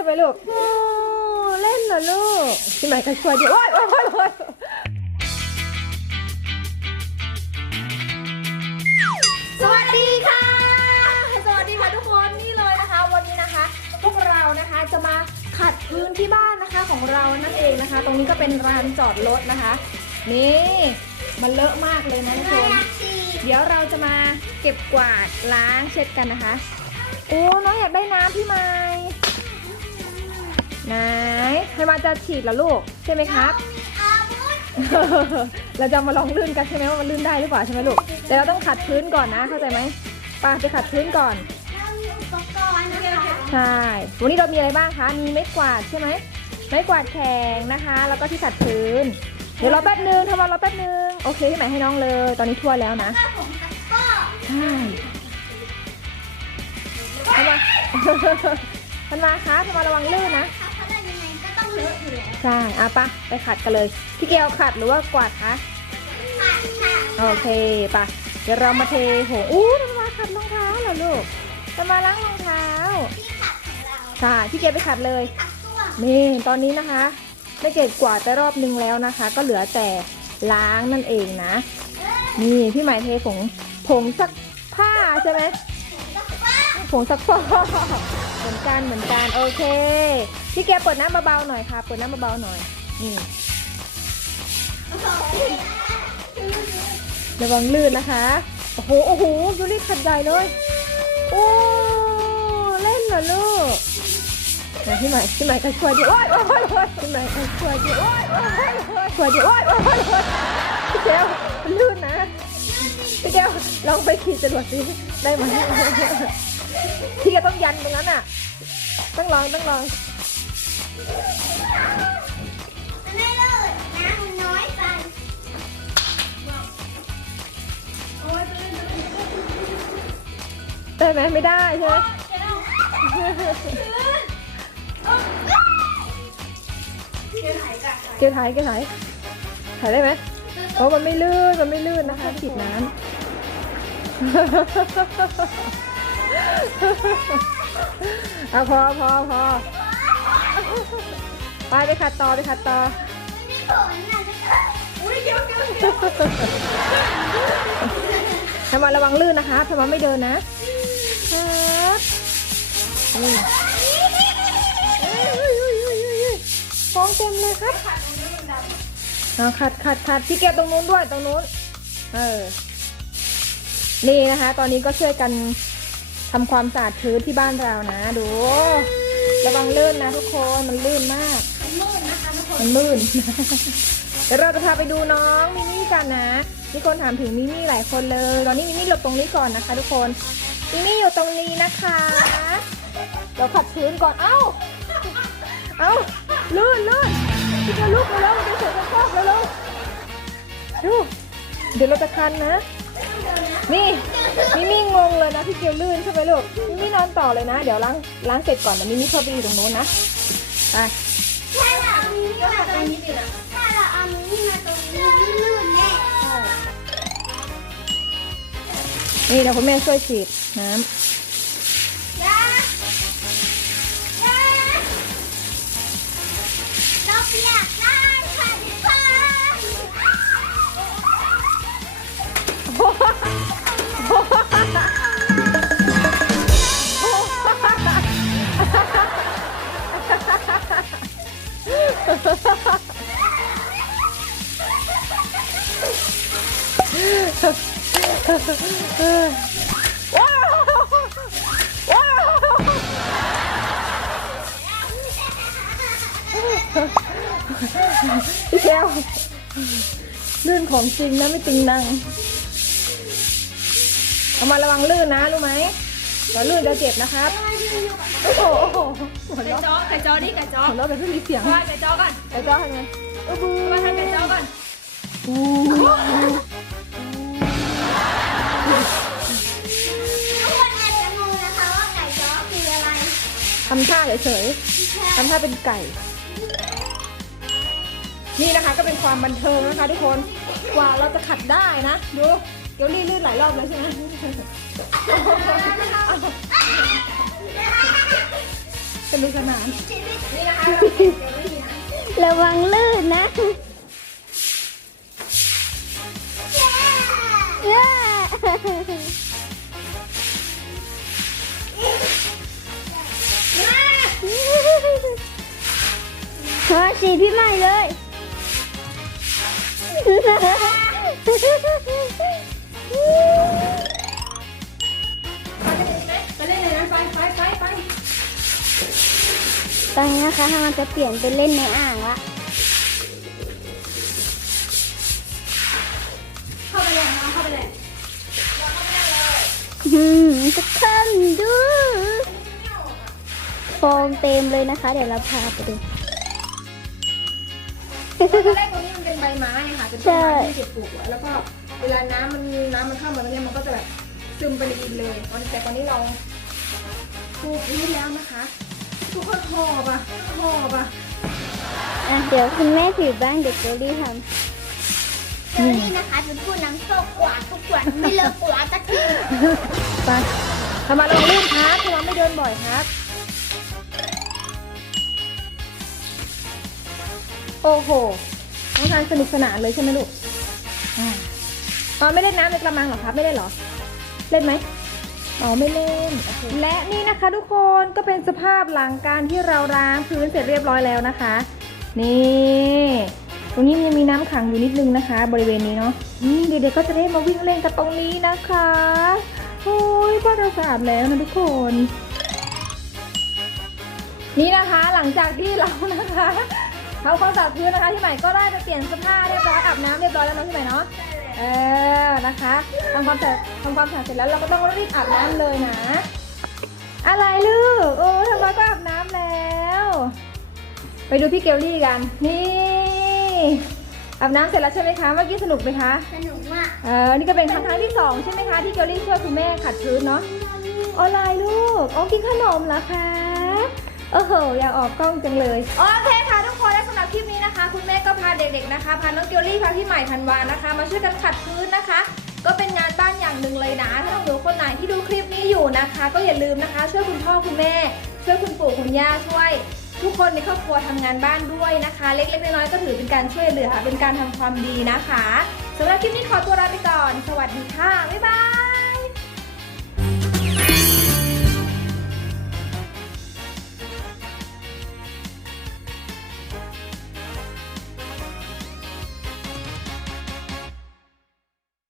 ช่ไหมลูกเล่นเหรอลูกพี่ใหม่ก็ช่วยดิโอ้ยโอ้ยโอ้ยโอ้ยสวัสดีค่ะ สวัสดีค่ะทุกคนนี่เลยนะคะ วันนี้นะคะ พวกเรานะคะจะมาขัดพื้นที่บ้านนะคะของเรานั่นเองนะคะ ตรงนี้ก็เป็นลานจอดรถนะคะ นี่มันเลอะมากเลยนะทุกคนเดี๋ยวเราจะมาเก็บกวาดล้างเช็ดกันนะคะโอ้น้องอยากได้น้ำพี่ไม้ ไหนให้มาจะฉีดเหรอลูกใช่ไหมครับ เราจะมาลองลื่นกันใช่ไหมว่ามันลื่นได้หรือเปล่าใช่ไหมลูก แต่เราต้องขัดพื้นก่อนนะเข้าใจไหมไป้าไปขัดพื้นก่อนใช่ วันนี้เรามีอะไรบ้างคะ มีไม้กวาดใช่ไหมไม้กวาดแข็งนะคะ แล้วก็ที่ขัดพื้น เดี๋ยวรอแป๊บนึงทำวันรอแป๊บนึง โอเคที่ไหนให้น้องเลย ตอนนี้ทั่วแล้วนะใช่ทำมาทันมาคะทำมาระวังลื่นนะ ใช่อะปะไปขัดกันเลย พี่เกลขัดหรือว่ากวาดคะโอเคปะเดี๋ยวเรามาเทโหอู้ทำมาขัดรองเท้าเหรอลูกทำมาล้างรองเท้าใช่พี่เกลไปขัดเลยนี่ตอนนี้นะคะไม่เก็บกวาดไปรอบนึงแล้วนะคะ ก็เหลือแต่ล้างนั่นเองนะ นี่พี่หมายเทผงผงซักผ้าใช่ไหม ผงซักฟอกเหมือนกันเหมือนกันโอเค พี่แกเปิดน้ำเบาๆหน่อยค่ะ เปิดน้ำเบาๆหน่อย นี่ระวังลื่นนะคะ โอ้โห โอ้โหยูริขัดใหญ่เลย โอ้ เล่นเหรอลูกไหนพี่ใหม่พี่ใหม่ก็ช่วยดิโอ้ยโอ้ยโอ้ยพี่ใหม่ก็ช่วยดิโอ้ยโอ้ยโอ้ยช่วยดิโอ้ยโอ้ยโอ้ยพี่แก้วลื่นนะ พี่แก้วลองไปขี่จรวดสิได้ไหม พี่ก็ต้องยันตรงนั้นอะต้องลองต้องลองได้ไหมไม่ได้ใช่ไหมเกลียวถ่ายเกลียวถ่ายถ่ายได้ไหมเพราะมันไม่ลื่นมันไม่ลื่นนะคะผิดน้ำ เอาพอพอพอไปไปขัดต่อไปขัดต่อทำมาระวังลื่นนะคะทำมาไม่เดินนะครับนี่เอ้ยเอ้ยยเอ้ยยเอ้ยฟองเต็มเลยครับเอาขัดขัดขัดพี่เก็บตรงนู้นด้วยตรงนู้น เออ นี่นะคะ ตอนนี้ก็ช่วยกัน ทำความสะอาดพื้นที่บ้านเรานะ ดู ระวังลื่นนะทุกคนมันลื่นมาก มันลื่นเดี๋ยวเราจะพาไปดูน้องมิมี่กันนะ มีคนถามถึงมิมี่หลายคนเลย ตอนนี้มิมี่หลบตรงนี้ก่อนนะคะ ทุกคนมิมี่อยู่ตรงนี้นะคะเดี๋ยวขัดพื้นก่อน เอ้า เอ้าลื่นลื่นพี่จะลุกมาแล้วมันเป็นเสือโครกแล้วแล้วดู เดี๋ยวเราจะคันนะ นี่มิมี่งงเลยนะพี่เกียวลื่นใช่ไหมลูกมิมี่นอนต่อเลยนะ เดี๋ยวล้างล้างเสร็จก่อนนะมิมี่เข้าไปอยู่ตรงโน้นนะไปถ้าเราเอามิมี่มาตรงนี้ถ้าเราเอามิมี่มาตรงนี้มิมี่ลื่นแน่นี่เดี๋ยวคุณแม่ช่วยฉีดน้ำเราเปียก ว้าวว้าวพี่แก้วลื่นของจริงนะไม่จริงนังเอามาระวังลื่นนะรู้ไหม เดี๋ยวลื่นจะเจ็บนะครับ โอ้โหโอ้โหหัวไก่เราะจ้อไก่จ้อนี่ไก่จ้อหัวเราะแบบไม่มีเสียงว่าไก่จ้อก่อนไอ้จ้อทำไงอู้บูมาทำไก่จ้อก่อนอู้ทำท่าเฉยๆทำท่าเป็นไก่ นี่นะคะก็เป็นความบันเทิงนะคะทุกคน กว่าเราจะขัดได้นะ ดูเดี๋ยวรีลื่นหลายรอบเลยใช่ไหมสนุกสนานนี่นะคะเราเป็นเกลลี่นะระวังลื่นนะเย้มาสีพี่ใหม่เลย ไปเล่นเลยนไปไปไปไปตอนนี้นะคะทางเราจะเปลี่ยนเป็นเล่นในอ่างละเข้าไปเลยน้องเข้าไปเลยอืมทุกท่านดูฟองเต็มเลยนะคะ เดี๋ยวเราพาไปดู ตอนแรกตรงนี้มันเป็นใบไม้ค่ะเป็นต้นไม้ที่เก็บปลูกไว้แล้วก็เวลาน้ำมันน้ำมันเข้ามาตรงนี้มันก็จะแบบซึมไปในดินเลยตอนแต่ตอนนี้เราปลูกพื้นแล้วนะคะทุกคนหอบอะหอบอะอะเดี๋ยวคุณแม่ถือบ้างเดี๋ยวเจอรี่ทเจอรี่นะคะเป็นผู้นำโชคกวาดทุกวันไม่เลิกกวาดสักทีไปทำมาลองลื่นครับทำมาไม่เดินบ่อยครับ อ้โหน้องทานสนุกสนานเลยใช่ไหมลูกอ่าตอนไม่เล่นน้ำในกระมังเหรอครับไม่เล่นเหรอ เล่นไหมอ๋อไม่เล่นโอเคและนี่นะคะทุกคนก็เป็นสภาพหลังการที่เราล้างพื้นเสร็จเรียบร้อยแล้วนะคะ นี่ตรงนี้มันยังมีน้ำขังอยู่นิดนึงนะคะ บริเวณนี้เนาะนี่เด็กๆก็จะได้มาวิ่งเล่นกันตรงนี้นะคะโอ้ยบ้านเราสะอาดแล้วนะทุกคน นี่นะคะหลังจากที่เรานะคะ ทำความสะอาดพื้นนะคะที่ใหม่ก็ได้ไปเปลี่ยนเสื้อผ้าเรียบร้อยอาบน้ำเรียบร้อยแล้วเนาะที่ใหม่เนาะเออนะคะทำความสะอาดทำความสะอาดเสร็จแล้วเราก็ต้องรีบอาบน้ำเลยนะ อะไรลูกโอ้ทำไมก็อาบน้ำแล้ว ไปดูพี่เกลลี่กันนี่อาบน้ำเสร็จแล้วใช่ไหมคะเมื่อกี้สนุกไหมคะสนุกมากเออนี่ก็เป็นครั้งครั้งที่สองใช่ไหมคะที่เกลลี่ช่วยคุณแม่ขัดพื้นเนาะออนไลน์ลูกอ๋อกินขนมเหรอคะโอ้โหอยากออกกล้องจังเลยโอเค ม่ก็พาเด็กๆนะคะพาน้องเกลลี่พาพี่ใหม่ธันวานะคะ มาช่วยกันขัดพื้นนะคะ ก็เป็นงานบ้านอย่างหนึ่งเลยนะ ถ้าน้องหนูคนไหนที่ดูคลิปนี้อยู่นะคะ ก็อย่าลืมนะคะ ช่วยคุณพ่อคุณแม่ ช่วยคุณปู่คุณย่าช่วย ทุกคนในครอบครัวทำงานบ้านด้วยนะคะ เล็กๆน้อยๆก็ถือเป็นการช่วยเหลือเป็นการทำความดีนะคะสำหรับคลิปนี้ขอตัวลาไปก่อน สวัสดีค่ะ